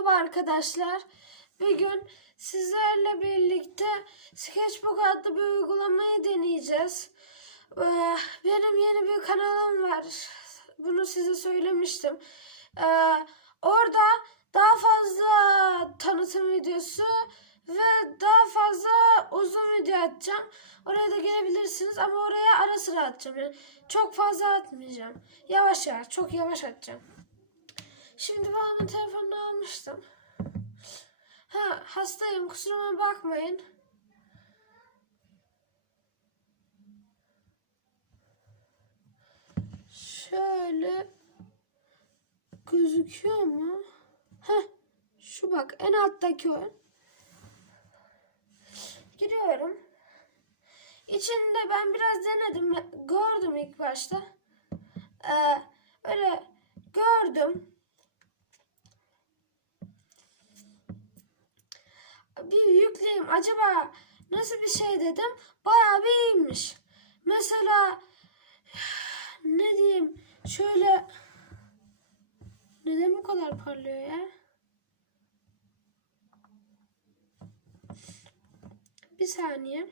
Merhaba arkadaşlar. Bugün sizlerle birlikte Sketchbook adlı bir uygulamayı deneyeceğiz. Ee, Benim yeni bir kanalım var. Bunu size söylemiştim. Ee, Orada daha fazla tanıtım videosu ve daha fazla uzun video atacağım. Oraya da gelebilirsiniz ama oraya ara sıra atacağım. Yani çok fazla atmayacağım. Yavaş yavaş, çok yavaş atacağım. Şimdi ben onun telefonunu almıştım. Ha hastayım kusuruma bakmayın. Şöyle gözüküyor mu? Heh, şu bak en alttaki o. Giriyorum. İçinde ben biraz denedim. Gördüm ilk başta. Ee, öyle gördüm. Bir yükleyeyim acaba nasıl bir şey dedim. Bayağı bir iyiymiş. Mesela ne diyeyim şöyle neden bu kadar parlıyor ya? Bir saniye.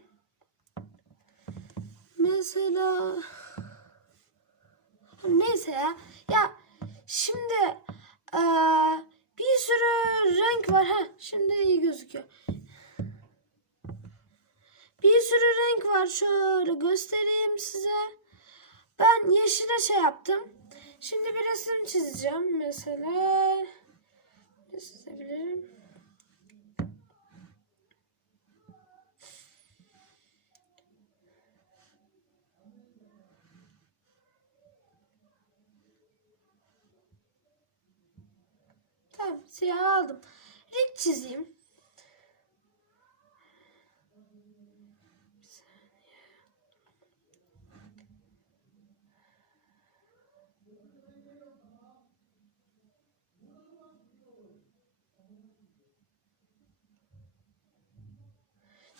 Mesela neyse ya. Ya şimdi eee bir sürü renk var. ha. Şimdi iyi gözüküyor. Bir sürü renk var. Şöyle göstereyim size. Ben yeşile şey yaptım. Şimdi bir resim çizeceğim. Mesela çizebilirim? Tamam siyah aldım. Renk çizeyim.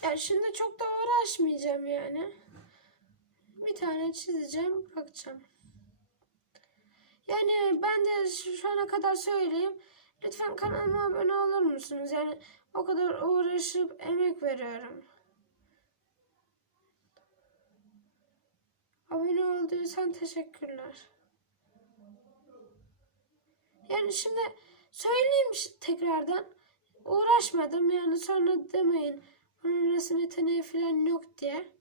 Yani şimdi çok da uğraşmayacağım yani. Bir tane çizeceğim, bakacağım. Yani ben de şu ana kadar söyleyeyim. Lütfen kanalıma abone olur musunuz? Yani o kadar uğraşıp emek veriyorum. Abone olduysan teşekkürler. Yani şimdi söyleyeyim tekrardan. Uğraşmadım yani sonra demeyin. Bunun resim yeteneği falan yok diye.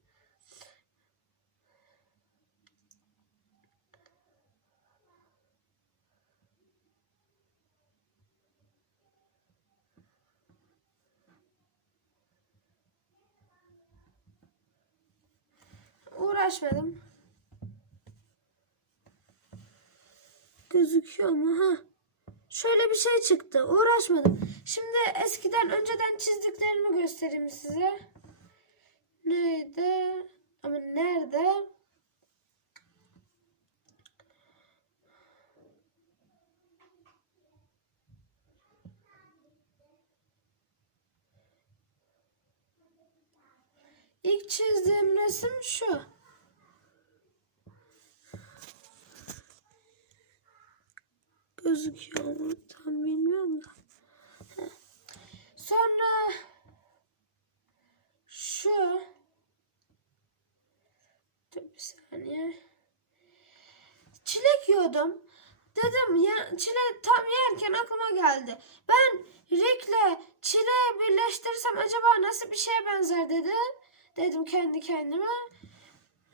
Uğraşmadım. Gözüküyor mu? Ha. Şöyle bir şey çıktı. Uğraşmadım. Şimdi eskiden önceden çizdiklerimi göstereyim size. Neydi? Ama nerede? İlk çizdiğim resim şu. Gözüküyor mu? Tam bilmiyorum da. Sonra şu Dur bir saniye. Çilek yiyordum. Dedim ya çile tam yerken aklıma geldi. Ben Rick'le çile birleştirsem acaba nasıl bir şeye benzer dedim. Dedim kendi kendime.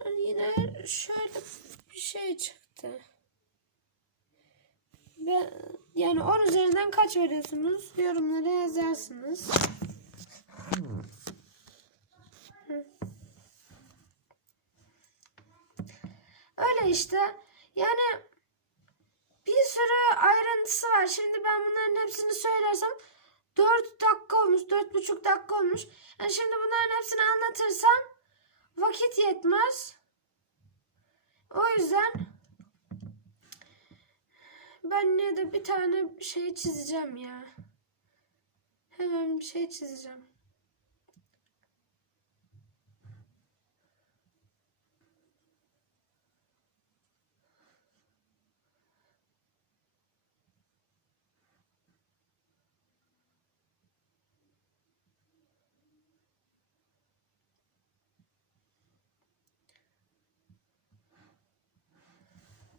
Yani yine şöyle bir şey çıktı. Ben, yani 10 üzerinden kaç veriyorsunuz? Yorumlara yazarsınız. Öyle işte. Yani bir sürü ayrıntısı var. Şimdi ben bunların hepsini söylersem 4 dakika olmuş, 4,5 dakika olmuş. Yani şimdi bunların hepsini anlatırsam vakit yetmez. O yüzden ben ne de bir tane şey çizeceğim ya. Hemen bir şey çizeceğim.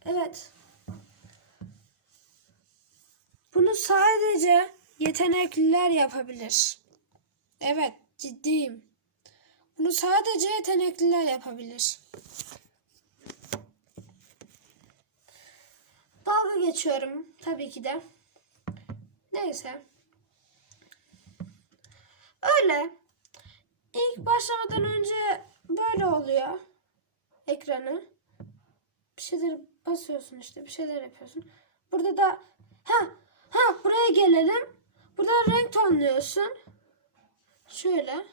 Evet. Bunu sadece yetenekliler yapabilir. Evet, ciddiyim. Bunu sadece yetenekliler yapabilir. Dalga geçiyorum tabii ki de. Neyse. Öyle. İlk başlamadan önce böyle oluyor ekranı. Bir şeyler basıyorsun işte bir şeyler yapıyorsun. Burada da ha buraya gelelim. Burada renk tonluyorsun. Şöyle.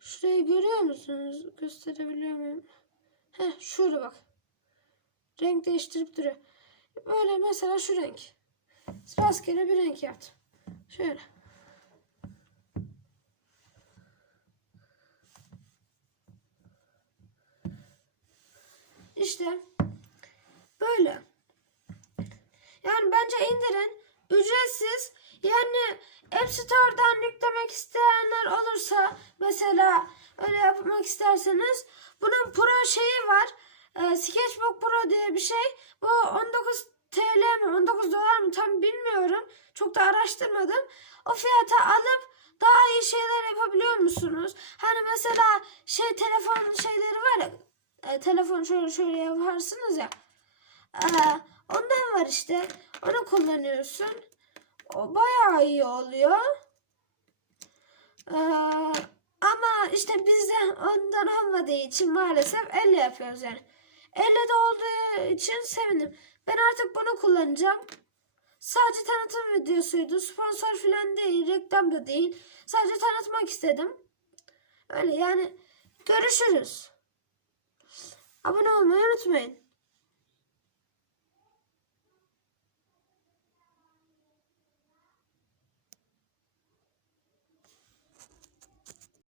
Şurayı görüyor musunuz? Gösterebiliyor muyum? Heh şurada bak. Renk değiştirip duruyor. Böyle mesela şu renk. Rastgele bir renk yaptım. Şöyle. İşte böyle. Yani bence indirin. Ücretsiz. Yani App Store'dan yüklemek isteyenler olursa mesela öyle yapmak isterseniz bunun pro şeyi var. Ee, Sketchbook Pro diye bir şey. Bu 19 TL mi 19 dolar mı tam bilmiyorum. Çok da araştırmadım. O fiyata alıp daha iyi şeyler yapabiliyor musunuz? Hani mesela şey telefon şeyleri var ya e, telefon şöyle şöyle yaparsınız ya. E, ondan var işte. Onu kullanıyorsun. O bayağı iyi oluyor. E, ama işte bizde ondan olmadığı için maalesef elle yapıyoruz yani. Elle de olduğu için sevindim. Ben artık bunu kullanacağım. Sadece tanıtım videosuydu. Sponsor falan değil, reklam da değil. Sadece tanıtmak istedim. Öyle yani görüşürüz. Abone olmayı unutmayın.